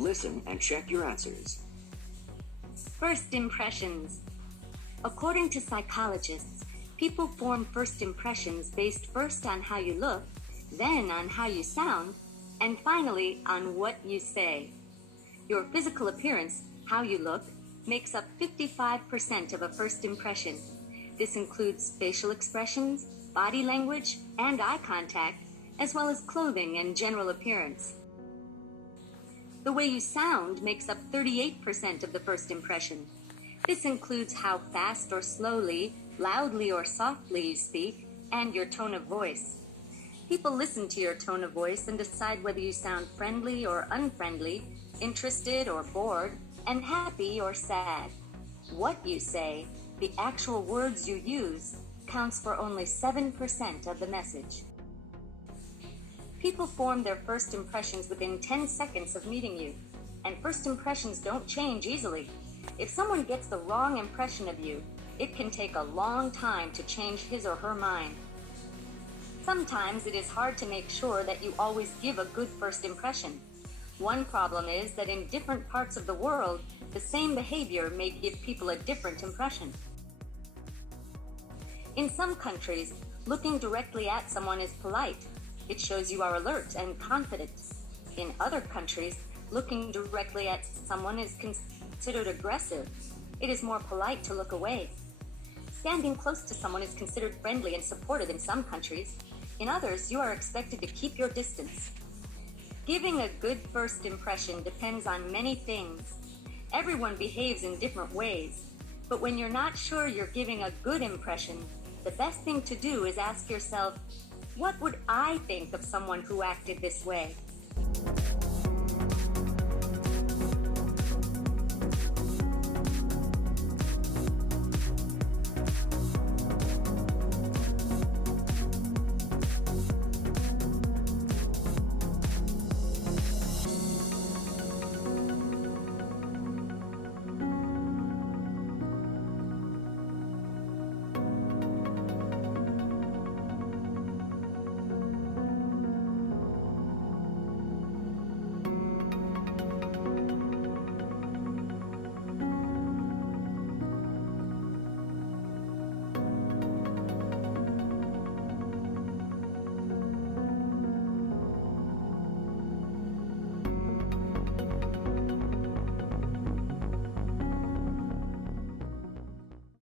Listen and check your answers. First impressions. According to psychologists, people form first impressions based first on how you look, then on how you sound, and finally on what you say. Your physical appearance, how you look, makes up 55% of a first impression. This includes facial expressions, body language, and eye contact, as well as clothing and general appearance. The way you sound makes up 38% of the first impression. This includes how fast or slowly, loudly or softly you speak, and your tone of voice. People listen to your tone of voice and decide whether you sound friendly or unfriendly, interested or bored, and happy or sad. What you say, the actual words you use, counts for only 7% of the message. People form their first impressions within 10 seconds of meeting you, and first impressions don't change easily. If someone gets the wrong impression of you, it can take a long time to change his or her mind. Sometimes it is hard to make sure that you always give a good first impression. One problem is that in different parts of the world, the same behavior may give people a different impression. In some countries, looking directly at someone is polite. It shows you are alert and confident. In other countries, looking directly at someone is considered aggressive. It is more polite to look away. Standing close to someone is considered friendly and supportive in some countries. In others, you are expected to keep your distance. Giving a good first impression depends on many things. Everyone behaves in different ways, but when you're not sure you're giving a good impression, the best thing to do is ask yourself, what would I think of someone who acted this way?